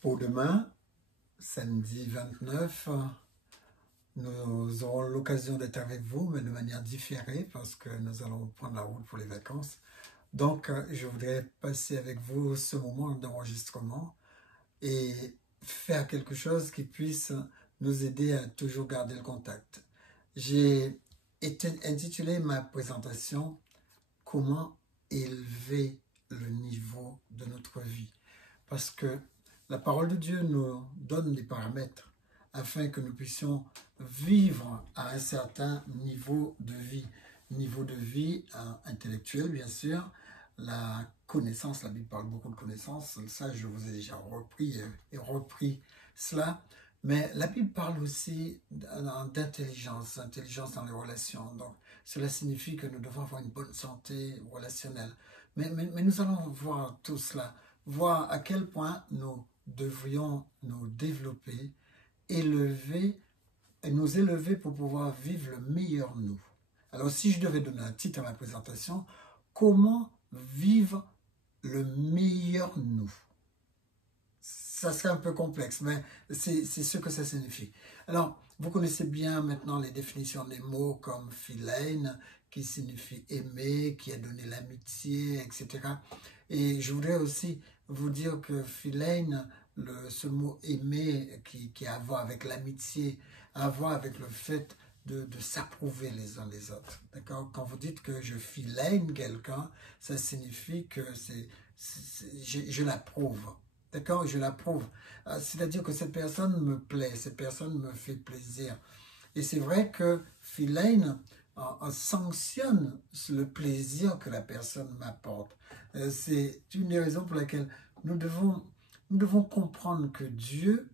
Pour demain, samedi 29, nous aurons l'occasion d'être avec vous, mais de manière différée, parce que nous allons prendre la route pour les vacances. Donc, je voudrais passer avec vous ce moment d'enregistrement et faire quelque chose qui puisse nous aider à toujours garder le contact. J'ai intitulé ma présentation « Comment élever le niveau de notre vie ?» Parce que la parole de Dieu nous donne des paramètres afin que nous puissions vivre à un certain niveau de vie intellectuel, bien sûr, la connaissance, la Bible parle beaucoup de connaissance, ça je vous ai déjà repris cela, mais la Bible parle aussi d'intelligence, intelligence dans les relations. Donc cela signifie que nous devons avoir une bonne santé relationnelle. Mais nous allons voir tout cela, voir à quel point nous devrions nous développer, nous élever pour pouvoir vivre le meilleur nous. Alors si je devais donner un titre à ma présentation, comment vivre le meilleur nous? Ça serait un peu complexe, mais c'est ce que ça signifie. Alors, vous connaissez bien maintenant les définitions des mots comme philène, qui signifie aimer, qui a donné l'amitié, etc. Et je voudrais aussi vous dire que philène, ce mot aimer, qui a à voir avec l'amitié, a à voir avec le fait de s'approuver les uns les autres. D'accord? Quand vous dites que je philène quelqu'un, ça signifie que je l'approuve. D'accord? Je l'approuve. C'est-à-dire que cette personne me plaît, cette personne me fait plaisir. Et c'est vrai que philène sanctionne le plaisir que la personne m'apporte. C'est une des raisons pour laquelle nous devons comprendre que Dieu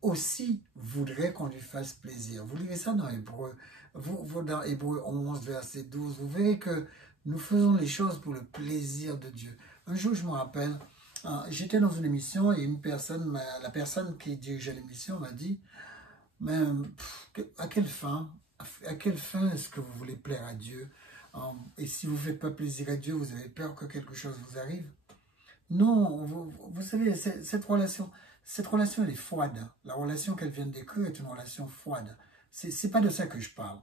aussi voudrait qu'on lui fasse plaisir. Vous lirez ça dans Hébreu. Dans Hébreu 11, verset 12, vous verrez que nous faisons les choses pour le plaisir de Dieu. Un jour, je me rappelle, j'étais dans une émission et la personne qui dirigeait l'émission m'a dit, mais à quelle fin est-ce que vous voulez plaire à Dieu? Et si vous ne faites pas plaisir à Dieu, vous avez peur que quelque chose vous arrive? Non, vous savez, cette relation, elle est froide. La relation qu'elle vient de décrire est une relation froide. C'est pas de ça que je parle.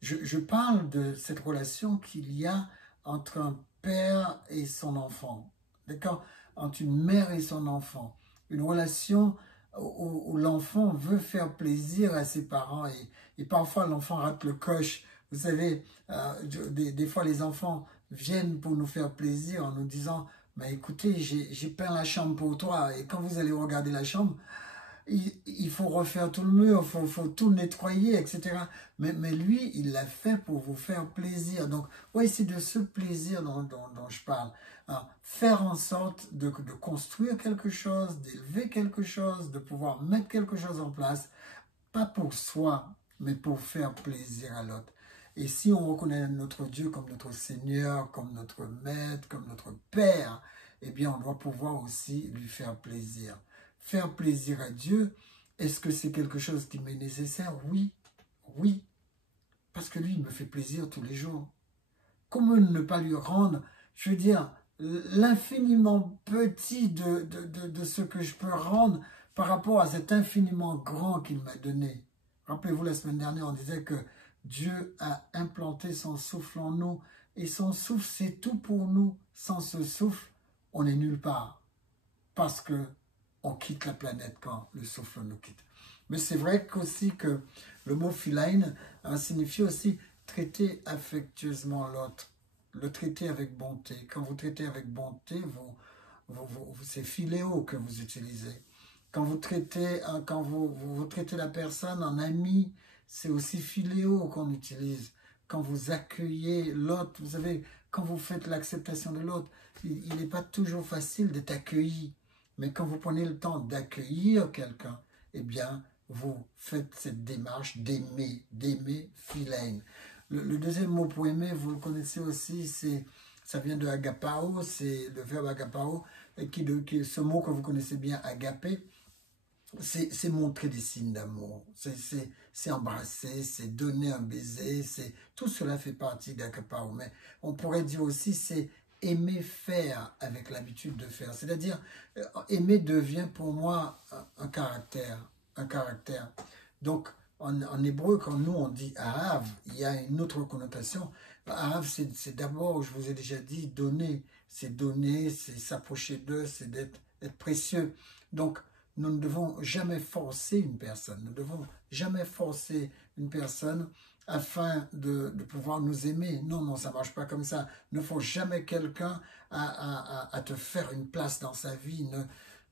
Je parle de cette relation qu'il y a entre un père et son enfant. D'accord? Entre une mère et son enfant. Une relation où l'enfant veut faire plaisir à ses parents et parfois l'enfant rate le coche. Vous savez, des fois les enfants viennent pour nous faire plaisir en nous disant « Mais écoutez, j'ai peint la chambre pour toi. » Et quand vous allez regarder la chambre, il faut refaire tout le mur, il faut tout nettoyer, etc. Mais lui, il l'a fait pour vous faire plaisir. Donc, oui, c'est de ce plaisir dont je parle. Alors, faire en sorte de construire quelque chose, d'élever quelque chose, de pouvoir mettre quelque chose en place, pas pour soi, mais pour faire plaisir à l'autre. Et si on reconnaît notre Dieu comme notre Seigneur, comme notre Maître, comme notre Père, eh bien, on doit pouvoir aussi lui faire plaisir. Faire plaisir à Dieu, est-ce que c'est quelque chose qui m'est nécessaire? Oui, oui, parce que lui, il me fait plaisir tous les jours. Comment ne pas lui rendre, je veux dire, l'infiniment petit de ce que je peux rendre par rapport à cet infiniment grand qu'il m'a donné. Rappelez-vous, la semaine dernière, on disait que Dieu a implanté son souffle en nous et son souffle, c'est tout pour nous. Sans ce souffle, on n'est nulle part parce que on quitte la planète quand le souffle nous quitte. Mais c'est vrai aussi que le mot philène signifie aussi traiter affectueusement l'autre, le traiter avec bonté. Quand vous traitez avec bonté, c'est philéo que vous utilisez. Quand vous traitez la personne en ami, c'est aussi philéo qu'on utilise. Quand vous accueillez l'autre, vous savez, quand vous faites l'acceptation de l'autre, il n'est pas toujours facile d'être accueilli. Mais quand vous prenez le temps d'accueillir quelqu'un, eh bien, vous faites cette démarche d'aimer philène. Le deuxième mot pour aimer, vous le connaissez aussi, ça vient de agapao, c'est le verbe agapao, ce mot que vous connaissez bien, agapé, c'est montrer des signes d'amour, c'est embrasser, c'est donner un baiser, tout cela fait partie d'agapao. Mais on pourrait dire aussi, c'est aimer faire avec l'habitude de faire. C'est-à-dire, aimer devient pour moi un caractère. Un caractère. Donc, en hébreu, quand nous on dit Ahav, il y a une autre connotation. Ahav, c'est d'abord, je vous ai déjà dit, donner. C'est donner, c'est s'approcher d'eux, c'est d'être précieux. Donc, nous ne devons jamais forcer une personne. Nous ne devons jamais forcer une personne afin de pouvoir nous aimer. Non, non, ça ne marche pas comme ça. Ne force jamais quelqu'un à te faire une place dans sa vie.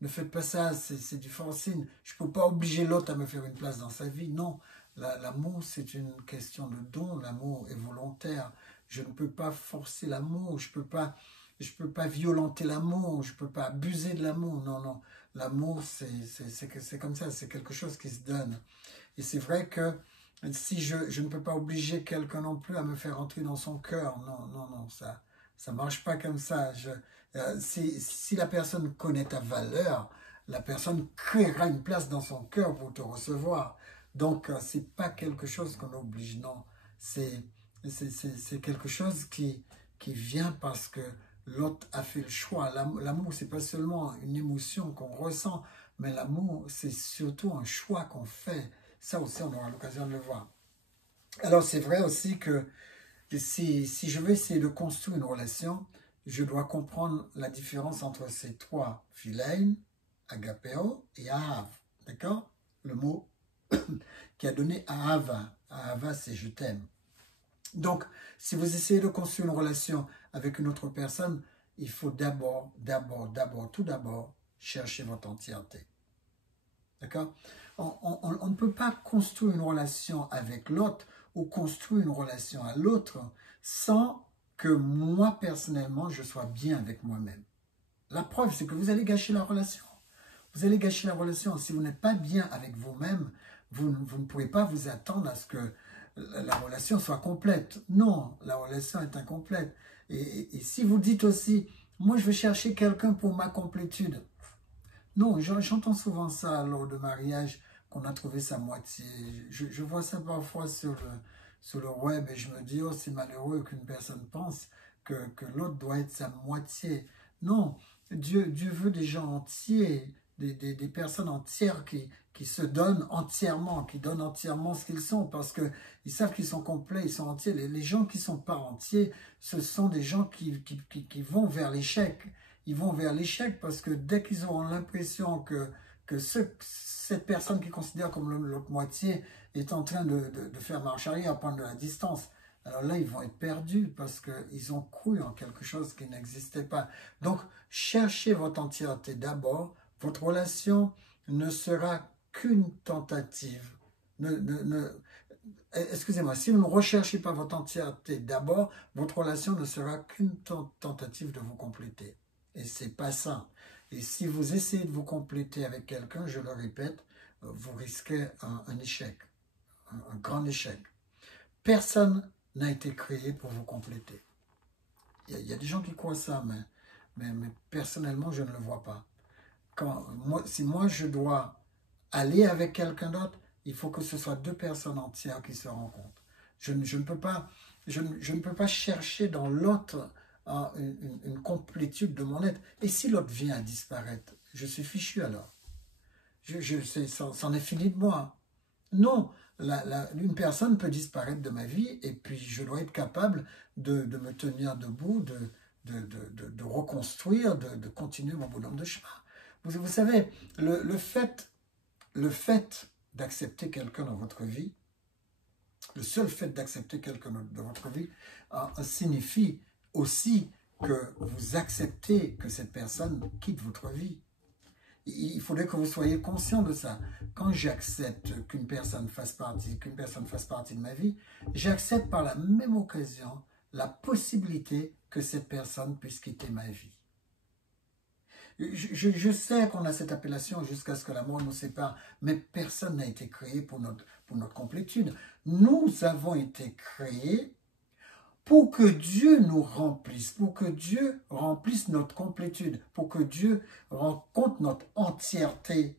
Ne faites pas ça, c'est du forcing. Je ne peux pas obliger l'autre à me faire une place dans sa vie. Non, l'amour, c'est une question de don. L'amour est volontaire. Je ne peux pas forcer l'amour. Je peux pas violenter l'amour. Je ne peux pas abuser de l'amour. Non, non. L'amour, c'est comme ça. C'est quelque chose qui se donne. Et c'est vrai que si je ne peux pas obliger quelqu'un non plus à me faire entrer dans son cœur. Non, non, non. Ça ne marche pas comme ça. Si la personne connaît ta valeur, la personne créera une place dans son cœur pour te recevoir. Donc, ce n'est pas quelque chose qu'on oblige, non. C'est quelque chose qui vient parce que l'autre a fait le choix. L'amour, ce n'est pas seulement une émotion qu'on ressent, mais l'amour, c'est surtout un choix qu'on fait. Ça aussi, on aura l'occasion de le voir. Alors, c'est vrai aussi que si je veux essayer de construire une relation, je dois comprendre la différence entre ces trois, philein, agapeo et ahav. D'accord? Le mot qui a donné ahava. Ahava, c'est je t'aime. Donc, si vous essayez de construire une relation avec une autre personne, il faut tout d'abord, chercher votre entièreté. D'accord? On ne peut pas construire une relation avec l'autre ou construire une relation à l'autre sans que moi, personnellement, je sois bien avec moi-même. La preuve, c'est que vous allez gâcher la relation. Vous allez gâcher la relation. Si vous n'êtes pas bien avec vous-même, vous ne pouvez pas vous attendre à ce que la relation soit complète. Non, la relation est incomplète. Et si vous dites aussi, moi je veux chercher quelqu'un pour ma complétude. Non, j'entends souvent ça lors de mariage, qu'on a trouvé sa moitié. Je vois ça parfois sur le web et je me dis, oh c'est malheureux qu'une personne pense que l'autre doit être sa moitié. Non, Dieu veut des gens entiers, des personnes entières qui se donnent entièrement, qui donnent entièrement ce qu'ils sont, parce qu'ils savent qu'ils sont complets, ils sont entiers. Les gens qui ne sont pas entiers, ce sont des gens qui vont vers l'échec. Ils vont vers l'échec parce que dès qu'ils auront l'impression que cette personne qu'ils considèrent comme l'autre moitié est en train de faire marche arrière, prendre de la distance, alors là, ils vont être perdus parce qu'ils ont cru en quelque chose qui n'existait pas. Donc, cherchez votre entièreté d'abord. Votre relation ne sera qu'une tentative. Excusez-moi, si vous ne recherchez pas votre entièreté d'abord, votre relation ne sera qu'une tentative de vous compléter. Et ce n'est pas ça. Et si vous essayez de vous compléter avec quelqu'un, je le répète, vous risquez un échec, un grand échec. Personne n'a été créé pour vous compléter. Il y a des gens qui croient ça, mais personnellement, je ne le vois pas. Si moi, je dois aller avec quelqu'un d'autre, il faut que ce soit deux personnes entières qui se rencontrent. Je ne peux pas chercher dans l'autre une complétude de mon être. Et si l'autre vient à disparaître, je suis fichu alors. C'en est fini de moi. Non, une personne peut disparaître de ma vie et puis je dois être capable de me tenir debout, de reconstruire, de continuer mon bonhomme de chemin. Vous savez, le fait d'accepter quelqu'un dans votre vie, le seul fait d'accepter quelqu'un dans votre vie signifie aussi que vous acceptez que cette personne quitte votre vie. Il faudrait que vous soyez conscient de ça. Quand j'accepte qu'une personne fasse partie de ma vie, j'accepte par la même occasion la possibilité que cette personne puisse quitter ma vie. Je sais qu'on a cette appellation jusqu'à ce que la mort nous sépare, mais personne n'a été créé pour notre complétude. Nous avons été créés pour que Dieu nous remplisse, pour que Dieu remplisse notre complétude, pour que Dieu rencontre notre entièreté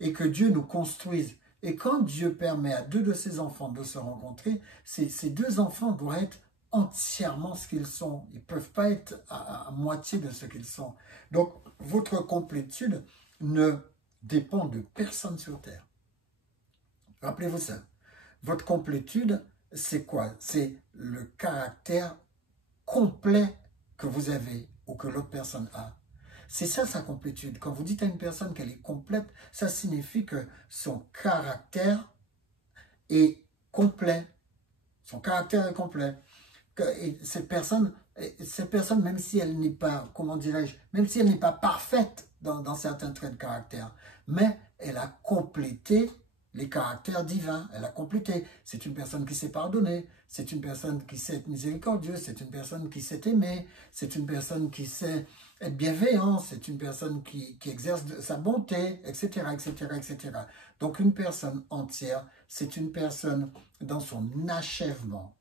et que Dieu nous construise. Et quand Dieu permet à deux de ses enfants de se rencontrer, ces deux enfants doivent être entièrement ce qu'ils sont. Ils ne peuvent pas être à moitié de ce qu'ils sont. Donc, votre complétude ne dépend de personne sur terre. Rappelez-vous ça. Votre complétude, c'est quoi? C'est le caractère complet que vous avez ou que l'autre personne a. C'est ça sa complétude. Quand vous dites à une personne qu'elle est complète, ça signifie que son caractère est complet. Son caractère est complet. Et cette personne, même si elle n'est pas, comment dirais-je, même si elle n'est pas parfaite dans certains traits de caractère, mais elle a complété les caractères divins. Elle a complété. C'est une personne qui sait pardonner. C'est une personne qui sait être miséricordieuse. C'est une personne qui sait aimer. C'est une personne qui sait être bienveillante. C'est une personne qui exerce sa bonté, etc., etc., etc. Donc, une personne entière, c'est une personne dans son achèvement.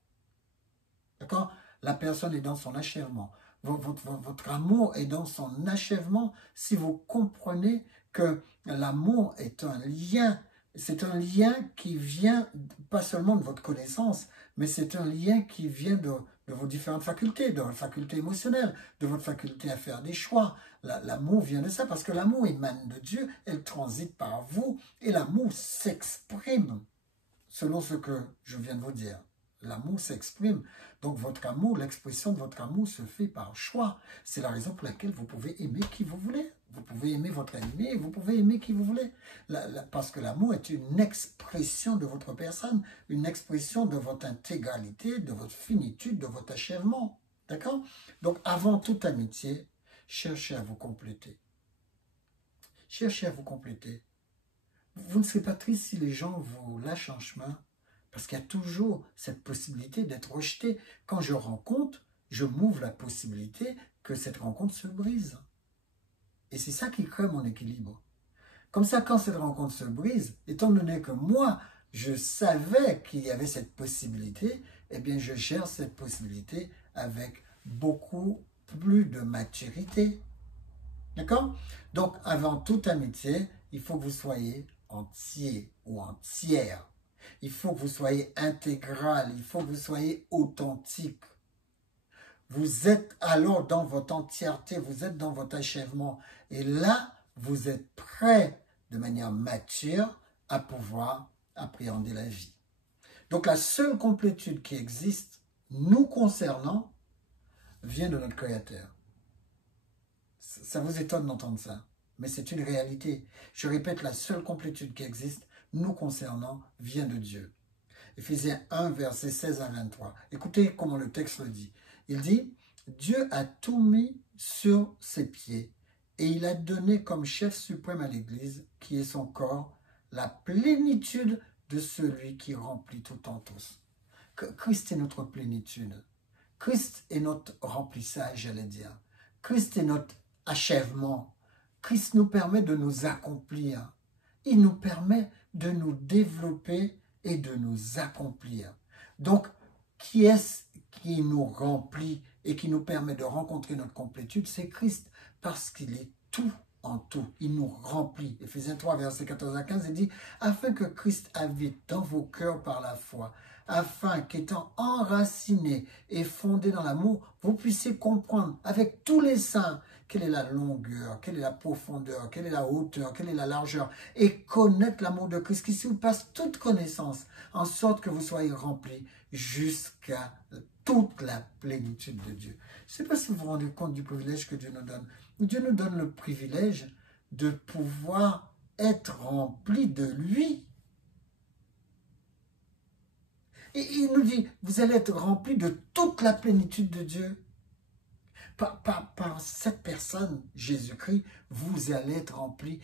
D'accord? La personne est dans son achèvement. Votre amour est dans son achèvement si vous comprenez que l'amour est un lien. C'est un lien qui vient pas seulement de votre connaissance, mais c'est un lien qui vient de vos différentes facultés, de votre faculté émotionnelle, de votre faculté à faire des choix. L'amour vient de ça parce que l'amour émane de Dieu, elle transite par vous et l'amour s'exprime selon ce que je viens de vous dire. L'amour s'exprime. Donc votre amour, l'expression de votre amour se fait par choix. C'est la raison pour laquelle vous pouvez aimer qui vous voulez. Vous pouvez aimer votre ennemi et vous pouvez aimer qui vous voulez. Parce que l'amour est une expression de votre personne, une expression de votre intégralité, de votre finitude, de votre achèvement. D'accord? Donc avant toute amitié, cherchez à vous compléter. Cherchez à vous compléter. Vous ne serez pas triste si les gens vous lâchent en chemin. Parce qu'il y a toujours cette possibilité d'être rejeté. Quand je rencontre, je m'ouvre la possibilité que cette rencontre se brise. Et c'est ça qui crée mon équilibre. Comme ça, quand cette rencontre se brise, étant donné que moi, je savais qu'il y avait cette possibilité, eh bien, je gère cette possibilité avec beaucoup plus de maturité. D'accord? Donc, avant toute amitié, il faut que vous soyez entier ou entière. Il faut que vous soyez intégral, il faut que vous soyez authentique. Vous êtes alors dans votre entièreté, vous êtes dans votre achèvement. Et là, vous êtes prêt de manière mature à pouvoir appréhender la vie. Donc la seule complétude qui existe, nous concernant, vient de notre Créateur. Ça vous étonne d'entendre ça, mais c'est une réalité. Je répète, la seule complétude qui existe, nous concernant, vient de Dieu. Éphésiens 1, versets 16 à 23. Écoutez comment le texte le dit. Il dit, Dieu a tout mis sur ses pieds et il a donné comme chef suprême à l'Église, qui est son corps, la plénitude de celui qui remplit tout en tous. Christ est notre plénitude. Christ est notre remplissage, j'allais dire. Christ est notre achèvement. Christ nous permet de nous accomplir. Il nous permet de nous développer et de nous accomplir. Donc, qui est-ce qui nous remplit et qui nous permet de rencontrer notre complétude? C'est Christ, parce qu'il est tout en tout. Il nous remplit. Éphésiens 3, versets 14 à 15, il dit « Afin que Christ habite dans vos cœurs par la foi, afin qu'étant enracinés et fondés dans l'amour, vous puissiez comprendre avec tous les saints quelle est la longueur, quelle est la profondeur, quelle est la hauteur, quelle est la largeur, et connaître l'amour de Christ qui surpasse toute connaissance, en sorte que vous soyez remplis jusqu'à toute la plénitude de Dieu. » Je ne sais pas si vous vous rendez compte du privilège que Dieu nous donne. Dieu nous donne le privilège de pouvoir être remplis de lui. Et il nous dit, vous allez être remplis de toute la plénitude de Dieu. Par cette personne, Jésus-Christ, vous allez être remplis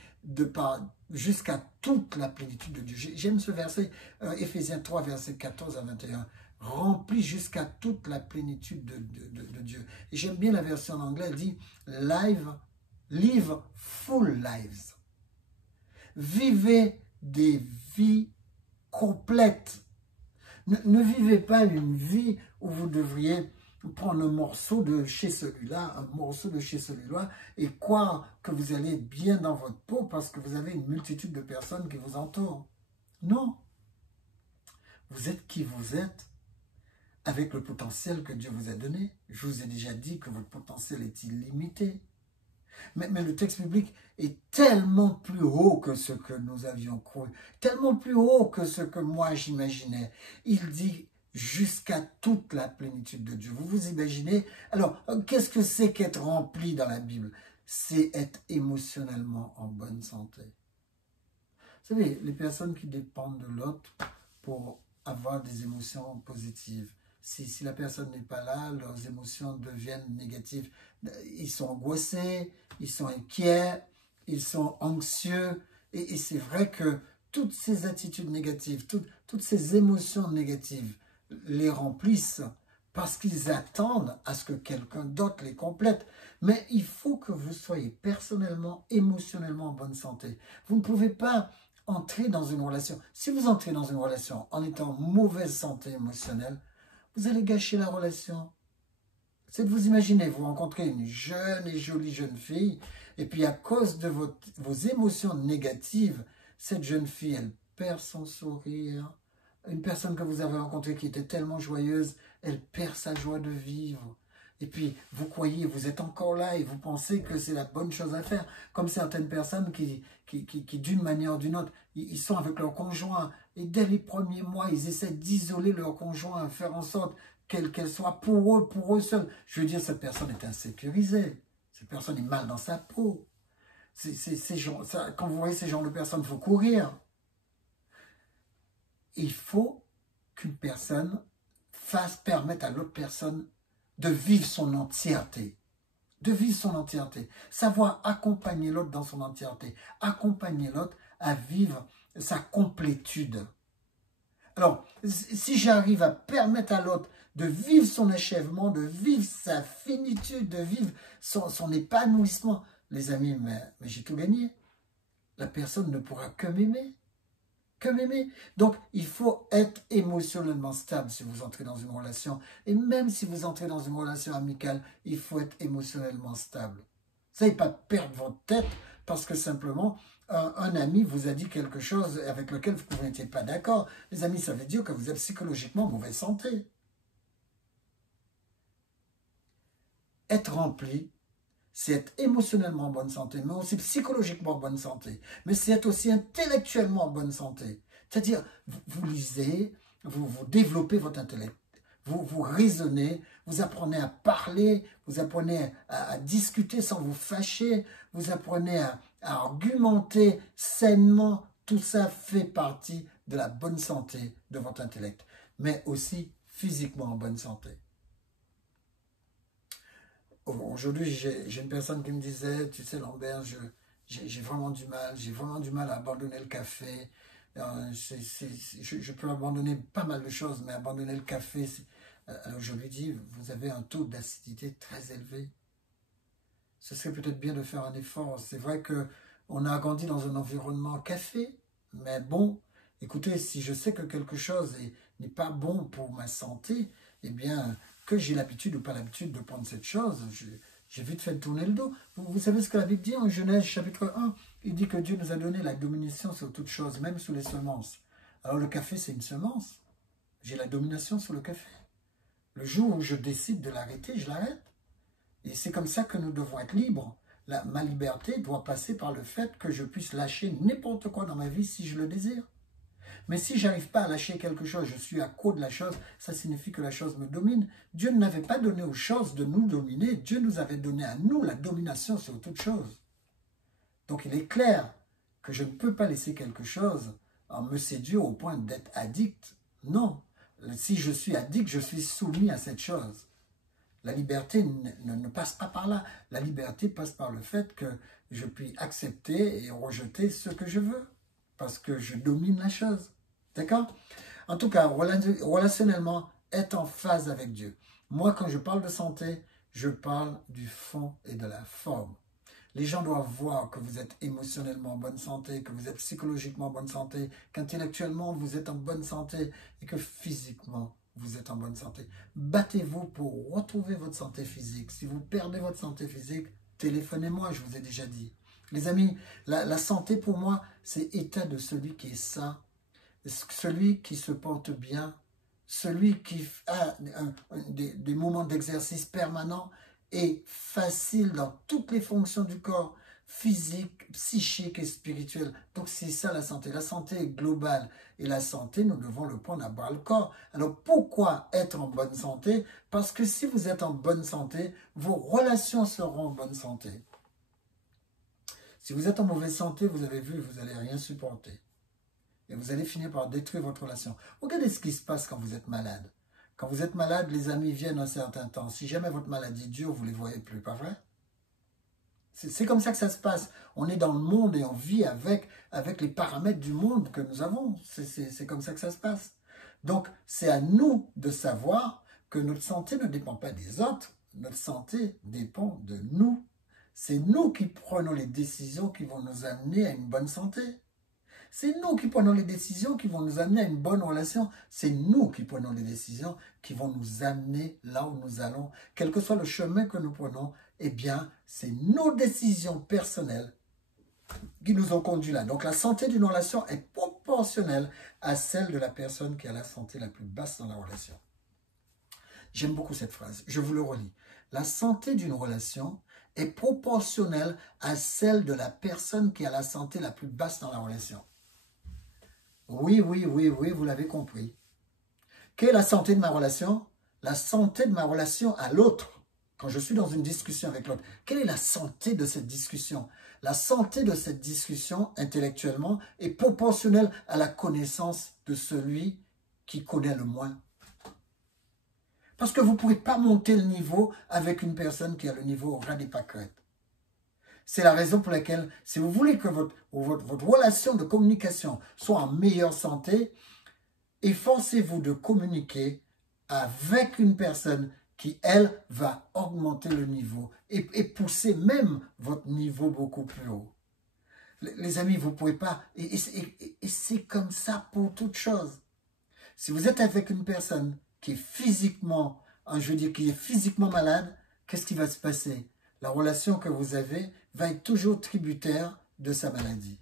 jusqu'à toute la plénitude de Dieu. J'aime ce verset, Éphésiens 3, verset 14 à 21. Remplis jusqu'à toute la plénitude de Dieu. Et j'aime bien la version en anglais, elle dit live full lives. Vivez des vies complètes. Ne vivez pas une vie où vous devriez prendre un morceau de chez celui-là, un morceau de chez celui-là, et croire que vous allez bien dans votre peau parce que vous avez une multitude de personnes qui vous entourent. Non. Vous êtes qui vous êtes avec le potentiel que Dieu vous a donné. Je vous ai déjà dit que votre potentiel est illimité. Mais le texte biblique est tellement plus haut que ce que nous avions cru, tellement plus haut que ce que moi j'imaginais. Il dit jusqu'à toute la plénitude de Dieu. Vous vous imaginez? Alors, qu'est-ce que c'est qu'être rempli dans la Bible? C'est être émotionnellement en bonne santé. Vous savez, les personnes qui dépendent de l'autre pour avoir des émotions positives, si la personne n'est pas là, leurs émotions deviennent négatives. Ils sont angoissés, ils sont inquiets, ils sont anxieux. Et c'est vrai que toutes ces attitudes négatives, toutes ces émotions négatives les remplissent parce qu'ils attendent à ce que quelqu'un d'autre les complète. Mais il faut que vous soyez personnellement, émotionnellement en bonne santé. Vous ne pouvez pas entrer dans une relation. Si vous entrez dans une relation en étant en mauvaise santé émotionnelle, vous allez gâcher la relation. C'est de vous imaginer, vous rencontrez une jeune et jolie jeune fille, et puis à cause de vos émotions négatives, cette jeune fille, elle perd son sourire. Une personne que vous avez rencontrée qui était tellement joyeuse, elle perd sa joie de vivre. Et puis, vous croyez, vous êtes encore là et vous pensez que c'est la bonne chose à faire. Comme certaines personnes qui d'une manière ou d'une autre, ils sont avec leur conjoint. Et dès les premiers mois, ils essaient d'isoler leur conjoint, faire en sorte qu'elle soit pour eux seuls. Je veux dire, cette personne est insécurisée. Cette personne est mal dans sa peau. Quand vous voyez ces genres de personnes, il faut courir. Il faut qu'une personne permette à l'autre personne de vivre son entièreté. De vivre son entièreté. Savoir accompagner l'autre dans son entièreté. Accompagner l'autre à vivre sa complétude. Alors, si j'arrive à permettre à l'autre de vivre son achèvement, de vivre sa finitude, de vivre son épanouissement, les amis, mais j'ai tout gagné. La personne ne pourra que m'aimer. Que m'aimer. Donc, il faut être émotionnellement stable si vous entrez dans une relation. Et même si vous entrez dans une relation amicale, il faut être émotionnellement stable. Vous n'allez pas perdre votre tête parce que simplement, un ami vous a dit quelque chose avec lequel vous n'étiez pas d'accord. Les amis, ça veut dire que vous êtes psychologiquement en mauvaise santé. Être rempli, c'est être émotionnellement en bonne santé, mais aussi psychologiquement en bonne santé. Mais c'est être aussi intellectuellement en bonne santé. C'est-à-dire, vous lisez, vous développez votre intellect, vous raisonnez, vous apprenez à parler, vous apprenez à discuter sans vous fâcher, vous apprenez à argumenter sainement. Tout ça fait partie de la bonne santé de votre intellect, mais aussi physiquement en bonne santé. Aujourd'hui, j'ai une personne qui me disait, tu sais Lambert, j'ai vraiment du mal à abandonner le café. Je peux abandonner pas mal de choses, mais abandonner le café, alors je lui dis, vous avez un taux d'acidité très élevé. Ce serait peut-être bien de faire un effort. C'est vrai qu'on a grandi dans un environnement café, mais bon, écoutez, si je sais que quelque chose n'est pas bon pour ma santé, eh bien, que j'ai l'habitude ou pas l'habitude de prendre cette chose, j'ai vite fait tourner le dos. Vous savez ce que la Bible dit en Genèse chapitre 1? Il dit que Dieu nous a donné la domination sur toutes choses, même sur les semences. Alors le café, c'est une semence. J'ai la domination sur le café. Le jour où je décide de l'arrêter, je l'arrête. Et c'est comme ça que nous devons être libres. Ma liberté doit passer par le fait que je puisse lâcher n'importe quoi dans ma vie si je le désire. Mais si je n'arrive pas à lâcher quelque chose, je suis à cause de la chose, ça signifie que la chose me domine. Dieu ne n'avait pas donné aux choses de nous dominer, Dieu nous avait donné à nous la domination sur toute chose. Donc il est clair que je ne peux pas laisser quelque chose me séduire au point d'être addict. Non, si je suis addict, je suis soumis à cette chose. La liberté ne passe pas par là. La liberté passe par le fait que je puis accepter et rejeter ce que je veux. Parce que je domine la chose. D'accord? En tout cas, relationnellement, être en phase avec Dieu. Moi, quand je parle de santé, je parle du fond et de la forme. Les gens doivent voir que vous êtes émotionnellement en bonne santé, que vous êtes psychologiquement en bonne santé, qu'intellectuellement vous êtes en bonne santé et que physiquement vous êtes en bonne santé. Battez-vous pour retrouver votre santé physique. Si vous perdez votre santé physique, téléphonez-moi, je vous ai déjà dit. Les amis, la santé pour moi, c'est état de celui qui est sain, celui qui se porte bien celui qui a des moments d'exercice permanents et facile dans toutes les fonctions du corps, physique, psychique et spirituelle. Donc c'est ça la santé. La santé est globale. Et la santé, nous devons le prendre à bras le corps. Alors pourquoi être en bonne santé? Parce que si vous êtes en bonne santé, vos relations seront en bonne santé. Si vous êtes en mauvaise santé, vous avez vu, vous n'allez rien supporter. Et vous allez finir par détruire votre relation. Regardez ce qui se passe quand vous êtes malade. Quand vous êtes malade, les amis viennent un certain temps. Si jamais votre maladie dure, vous ne les voyez plus, pas vrai? C'est comme ça que ça se passe. On est dans le monde et on vit avec les paramètres du monde que nous avons. C'est comme ça que ça se passe. Donc, c'est à nous de savoir que notre santé ne dépend pas des autres. Notre santé dépend de nous. C'est nous qui prenons les décisions qui vont nous amener à une bonne santé. C'est nous qui prenons les décisions qui vont nous amener à une bonne relation. C'est nous qui prenons les décisions qui vont nous amener là où nous allons. Quel que soit le chemin que nous prenons, eh bien, c'est nos décisions personnelles qui nous ont conduits là. Donc, la santé d'une relation est proportionnelle à celle de la personne qui a la santé la plus basse dans la relation. J'aime beaucoup cette phrase. Je vous le relis. La santé d'une relation est proportionnelle à celle de la personne qui a la santé la plus basse dans la relation. Oui, vous l'avez compris. Quelle est la santé de ma relation? La santé de ma relation à l'autre. Quand je suis dans une discussion avec l'autre, quelle est la santé de cette discussion? La santé de cette discussion, intellectuellement, est proportionnelle à la connaissance de celui qui connaît le moins. Parce que vous ne pourrez pas monter le niveau avec une personne qui a le niveau au ras des pâquerettes. C'est la raison pour laquelle, si vous voulez que votre relation de communication soit en meilleure santé, efforcez-vous de communiquer avec une personne qui, elle, va augmenter le niveau et pousser même votre niveau beaucoup plus haut. Les amis, vous ne pouvez pas... Et c'est comme ça pour toute chose. Si vous êtes avec une personne qui est physiquement, je veux dire, qui est physiquement malade, qu'est-ce qui va se passer? La relation que vous avez va être toujours tributaire de sa maladie.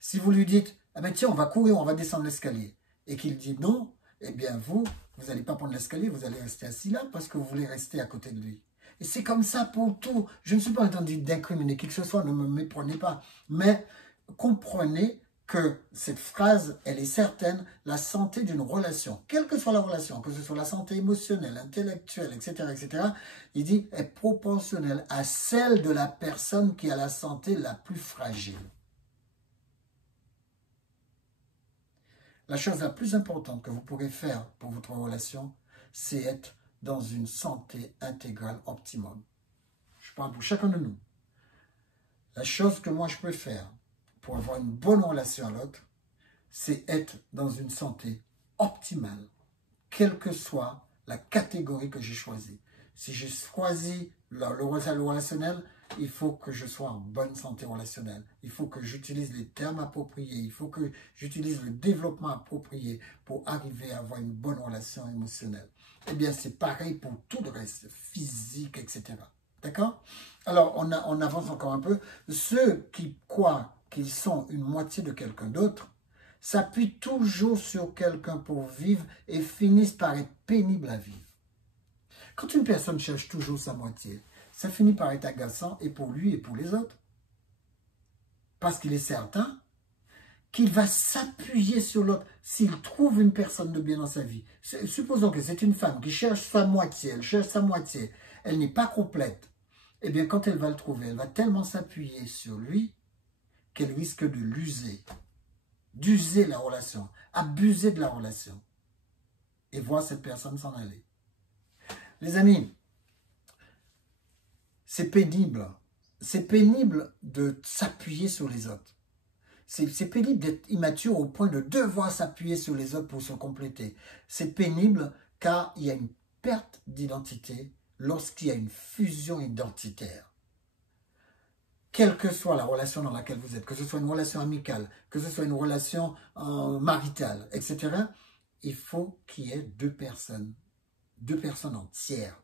Si vous lui dites, ah ben tiens, on va courir, on va descendre l'escalier, et qu'il dit non, eh bien vous n'allez pas prendre l'escalier, vous allez rester assis là parce que vous voulez rester à côté de lui. Et c'est comme ça pour tout. Je ne suis pas en train d'incriminer qui que ce soit, ne me méprenez pas, mais comprenez que cette phrase, elle est certaine, la santé d'une relation, quelle que soit la relation, que ce soit la santé émotionnelle, intellectuelle, etc., il dit, est proportionnelle à celle de la personne qui a la santé la plus fragile. La chose la plus importante que vous pourrez faire pour votre relation, c'est être dans une santé intégrale optimum. Je parle pour chacun de nous. La chose que moi je peux faire pour avoir une bonne relation à l'autre, c'est être dans une santé optimale, quelle que soit la catégorie que j'ai choisie. Si j'ai choisi le relationnel, il faut que je sois en bonne santé relationnelle. Il faut que j'utilise les termes appropriés. Il faut que j'utilise le développement approprié pour arriver à avoir une bonne relation émotionnelle. Eh bien, c'est pareil pour tout le reste, physique, etc. D'accord? Alors, on avance encore un peu. Ceux qui croient qu'ils sont une moitié de quelqu'un d'autre s'appuient toujours sur quelqu'un pour vivre et finissent par être pénibles à vivre. Quand une personne cherche toujours sa moitié, ça finit par être agaçant et pour lui et pour les autres. Parce qu'il est certain qu'il va s'appuyer sur l'autre s'il trouve une personne de bien dans sa vie. Supposons que c'est une femme qui cherche sa moitié, elle cherche sa moitié, elle n'est pas complète. Eh bien, quand elle va le trouver, elle va tellement s'appuyer sur lui qu'elle risque de l'user, d'user la relation, abuser de la relation et voir cette personne s'en aller. Les amis, c'est pénible. C'est pénible de s'appuyer sur les autres. C'est pénible d'être immature au point de devoir s'appuyer sur les autres pour se compléter. C'est pénible car il y a une perte d'identité lorsqu'il y a une fusion identitaire. Quelle que soit la relation dans laquelle vous êtes, que ce soit une relation amicale, que ce soit une relation maritale, etc., il faut qu'il y ait deux personnes entières.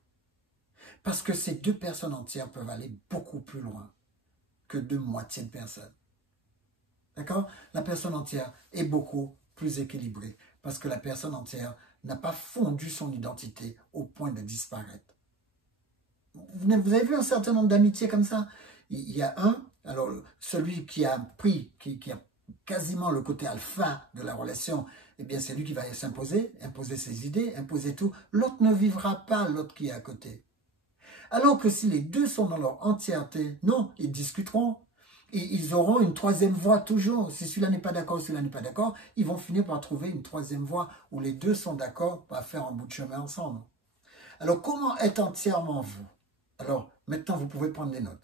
Parce que ces deux personnes entières peuvent aller beaucoup plus loin que deux moitiés de personnes. D'accord? La personne entière est beaucoup plus équilibrée parce que la personne entière n'a pas fondu son identité au point de disparaître. Vous avez vu un certain nombre d'amitiés comme ça? Il y a un, alors celui qui a pris, qui a quasiment le côté alpha de la relation, eh bien c'est lui qui va s'imposer, imposer ses idées, imposer tout. L'autre ne vivra pas, l'autre qui est à côté. Alors que si les deux sont dans leur entièreté, non, ils discuteront. Et ils auront une troisième voie toujours. Si celui-là n'est pas d'accord, celui-là n'est pas d'accord, ils vont finir par trouver une troisième voie où les deux sont d'accord pour faire un bout de chemin ensemble. Alors comment être entièrement vous? Alors maintenant vous pouvez prendre des notes.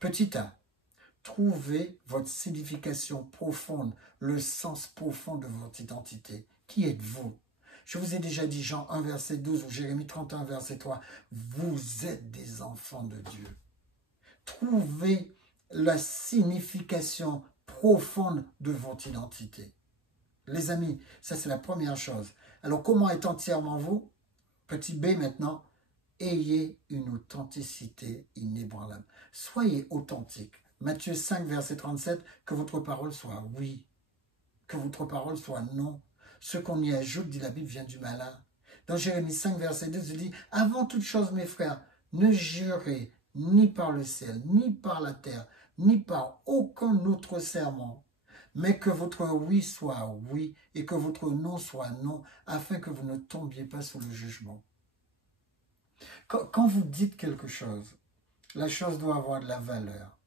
Petit A, trouvez votre signification profonde, le sens profond de votre identité. Qui êtes-vous? Je vous ai déjà dit Jean 1, verset 12 ou Jérémie 31, verset 3. Vous êtes des enfants de Dieu. Trouvez la signification profonde de votre identité. Les amis, ça c'est la première chose. Alors comment être entièrement vous? Petit B maintenant, ayez une authenticité inébranlable. Soyez authentique. Matthieu 5, verset 37, que votre parole soit oui, que votre parole soit non. Ce qu'on y ajoute, dit la Bible, vient du malin. Dans Jérémie 5, verset 2, il dit, avant toute chose, mes frères, ne jurez ni par le ciel, ni par la terre, ni par aucun autre serment, mais que votre oui soit oui et que votre non soit non, afin que vous ne tombiez pas sous le jugement. Quand vous dites quelque chose, la chose doit avoir de la valeur.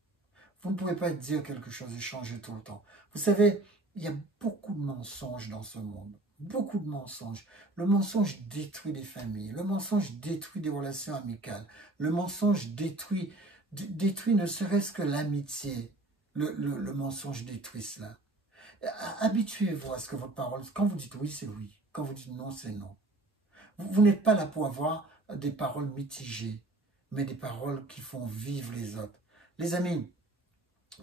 Vous ne pouvez pas dire quelque chose et changer tout le temps. Vous savez, il y a beaucoup de mensonges dans ce monde. Beaucoup de mensonges. Le mensonge détruit des familles. Le mensonge détruit des relations amicales. Le mensonge détruit ne serait-ce que l'amitié. Le mensonge détruit cela. Habituez-vous à ce que votre parole, quand vous dites oui, c'est oui. Quand vous dites non, c'est non. Vous n'êtes pas là pour avoir des paroles mitigées, mais des paroles qui font vivre les autres. Les amis,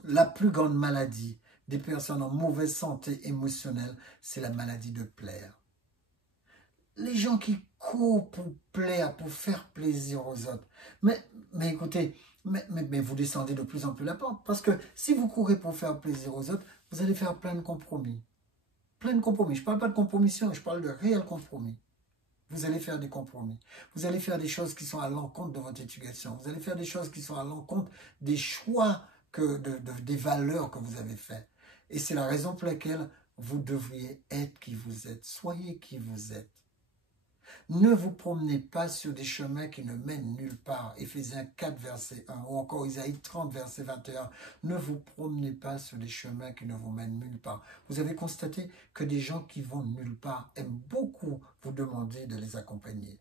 la plus grande maladie des personnes en mauvaise santé émotionnelle, c'est la maladie de plaire. Les gens qui courent pour plaire, pour faire plaisir aux autres. Mais écoutez, mais vous descendez de plus en plus la pente. Parce que si vous courez pour faire plaisir aux autres, vous allez faire plein de compromis. Plein de compromis. Je ne parle pas de compromission, je parle de réels compromis. Vous allez faire des compromis. Vous allez faire des choses qui sont à l'encontre de votre éducation. Vous allez faire des choses qui sont à l'encontre des choix, des valeurs que vous avez faites. Et c'est la raison pour laquelle vous devriez être qui vous êtes. Soyez qui vous êtes. Ne vous promenez pas sur des chemins qui ne mènent nulle part. Éphésiens 4, verset 1, ou encore Isaïe 30, verset 21. Ne vous promenez pas sur des chemins qui ne vous mènent nulle part. Vous avez constaté que des gens qui vont nulle part aiment beaucoup vous demander de les accompagner.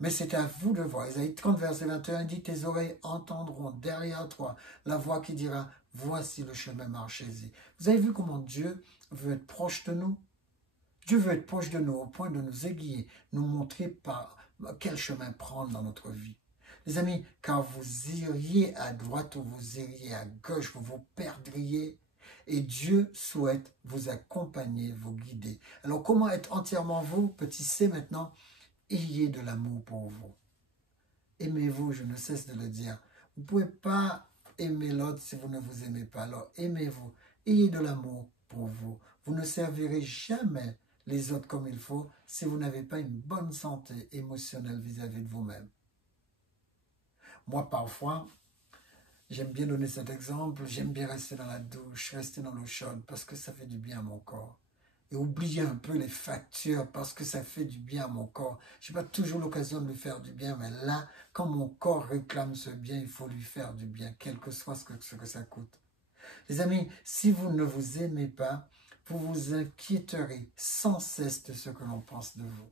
Mais c'est à vous de voir. Isaïe 30, verset 21 dit, tes oreilles entendront derrière toi la voix qui dira, voici le chemin, marchez-y. Vous avez vu comment Dieu veut être proche de nous? Dieu veut être proche de nous au point de nous aiguiller, nous montrer par quel chemin prendre dans notre vie. Les amis, quand vous iriez à droite ou vous iriez à gauche, vous vous perdriez. Et Dieu souhaite vous accompagner, vous guider. Alors comment être entièrement vous? Petit C maintenant, ayez de l'amour pour vous. Aimez-vous, je ne cesse de le dire. Vous ne pouvez pas aimer l'autre si vous ne vous aimez pas. Alors aimez-vous, ayez de l'amour pour vous. Vous ne servirez jamais les autres comme il faut si vous n'avez pas une bonne santé émotionnelle vis-à-vis de vous-même. Moi, parfois, j'aime bien donner cet exemple, j'aime bien rester dans la douche, rester dans l'eau chaude parce que ça fait du bien à mon corps. Et oublier un peu les factures parce que ça fait du bien à mon corps. Je n'ai pas toujours l'occasion de lui faire du bien, mais là, quand mon corps réclame ce bien, il faut lui faire du bien, quel que soit ce que ça coûte. Les amis, si vous ne vous aimez pas, vous vous inquiéterez sans cesse de ce que l'on pense de vous.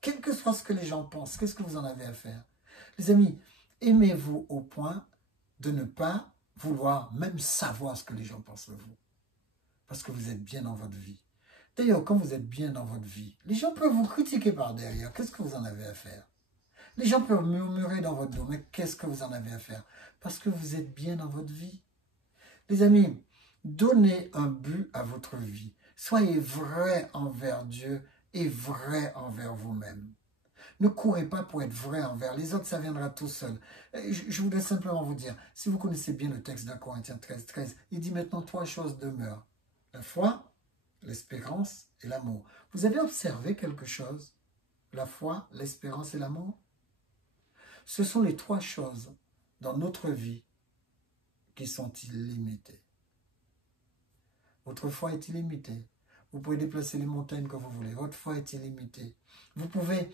Quel que soit ce que les gens pensent, qu'est-ce que vous en avez à faire? Les amis, aimez-vous au point de ne pas vouloir même savoir ce que les gens pensent de vous. Parce que vous êtes bien dans votre vie. D'ailleurs, quand vous êtes bien dans votre vie, les gens peuvent vous critiquer par derrière. Qu'est-ce que vous en avez à faire? Les gens peuvent murmurer dans votre dos, mais qu'est-ce que vous en avez à faire? Parce que vous êtes bien dans votre vie. Les amis, donnez un but à votre vie. Soyez vrai envers Dieu et vrai envers vous-même. Ne courez pas pour être vrai envers les autres, ça viendra tout seul. Je voudrais simplement vous dire, si vous connaissez bien le texte d'un Corinthiens 13, 13, il dit maintenant trois choses demeurent. La foi, l'espérance et l'amour. Vous avez observé quelque chose? La foi, l'espérance et l'amour? Ce sont les trois choses dans notre vie qui sont illimitées. Votre foi est illimitée. Vous pouvez déplacer les montagnes que vous voulez. Votre foi est illimitée. Vous pouvez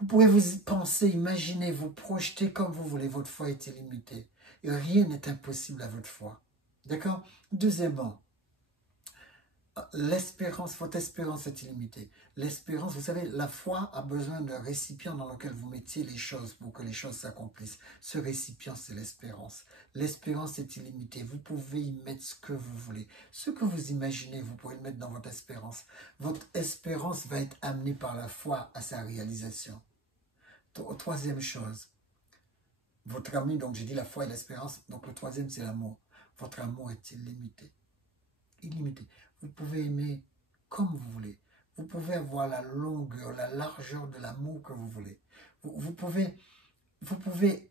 vous penser, imaginer, vous projeter comme vous voulez. Votre foi est illimitée. Et rien n'est impossible à votre foi. D'accord? Deuxièmement, l'espérance, votre espérance est illimitée. L'espérance, vous savez, la foi a besoin d'un récipient dans lequel vous mettiez les choses pour que les choses s'accomplissent. Ce récipient, c'est l'espérance. L'espérance est illimitée. Vous pouvez y mettre ce que vous voulez. Ce que vous imaginez, vous pouvez le mettre dans votre espérance. Votre espérance va être amenée par la foi à sa réalisation. Troisième chose, votre amour, donc j'ai dit la foi et l'espérance, donc le troisième c'est l'amour. Votre amour est illimité. Illimité. Vous pouvez aimer comme vous voulez. Vous pouvez avoir la longueur, la largeur de l'amour que vous voulez. Vous pouvez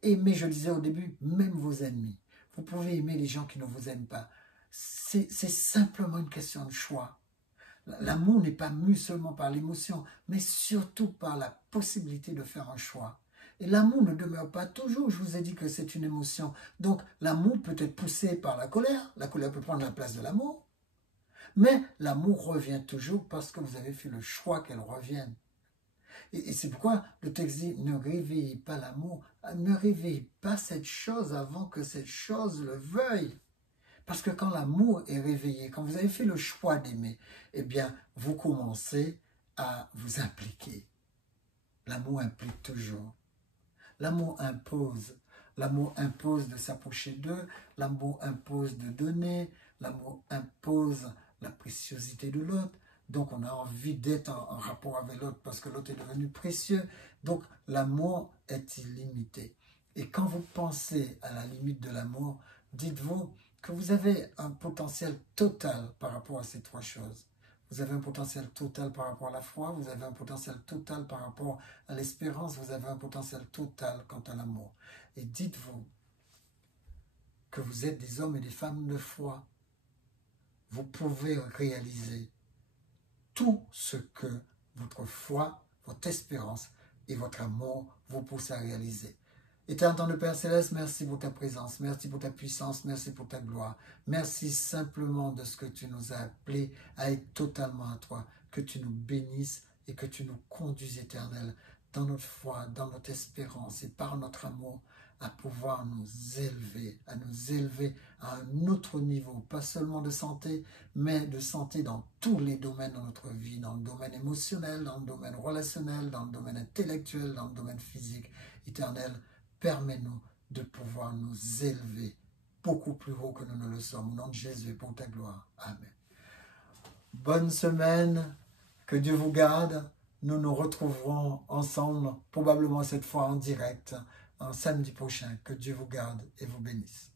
aimer, je le disais au début, même vos ennemis. Vous pouvez aimer les gens qui ne vous aiment pas. C'est simplement une question de choix. L'amour n'est pas mu seulement par l'émotion, mais surtout par la possibilité de faire un choix. Et l'amour ne demeure pas toujours. Je vous ai dit que c'est une émotion. Donc, l'amour peut être poussé par la colère. La colère peut prendre la place de l'amour. Mais l'amour revient toujours parce que vous avez fait le choix qu'elle revienne. Et c'est pourquoi le texte dit, ne réveillez pas l'amour. Ne réveillez pas cette chose avant que cette chose le veuille. Parce que quand l'amour est réveillé, quand vous avez fait le choix d'aimer, eh bien, vous commencez à vous impliquer. L'amour implique toujours. L'amour impose. L'amour impose de s'approcher d'eux. L'amour impose de donner. L'amour impose la préciosité de l'autre. Donc, on a envie d'être en rapport avec l'autre parce que l'autre est devenu précieux. Donc, l'amour est illimité. Et quand vous pensez à la limite de l'amour, dites-vous que vous avez un potentiel total par rapport à ces trois choses. Vous avez un potentiel total par rapport à la foi, vous avez un potentiel total par rapport à l'espérance, vous avez un potentiel total quant à l'amour. Et dites-vous que vous êtes des hommes et des femmes de foi. Vous pouvez réaliser tout ce que votre foi, votre espérance et votre amour vous poussent à réaliser. Éternel Père Céleste, merci pour ta présence, merci pour ta puissance, merci pour ta gloire. Merci simplement de ce que tu nous as appelés à être totalement à toi, que tu nous bénisses et que tu nous conduises, Éternel, dans notre foi, dans notre espérance et par notre amour, à pouvoir nous élever à un autre niveau, pas seulement de santé, mais de santé dans tous les domaines de notre vie, dans le domaine émotionnel, dans le domaine relationnel, dans le domaine intellectuel, dans le domaine physique. Éternel, permets-nous de pouvoir nous élever beaucoup plus haut que nous ne le sommes. Au nom de Jésus, pour ta gloire. Amen. Bonne semaine, que Dieu vous garde. Nous nous retrouverons ensemble, probablement cette fois en direct, un samedi prochain. Que Dieu vous garde et vous bénisse.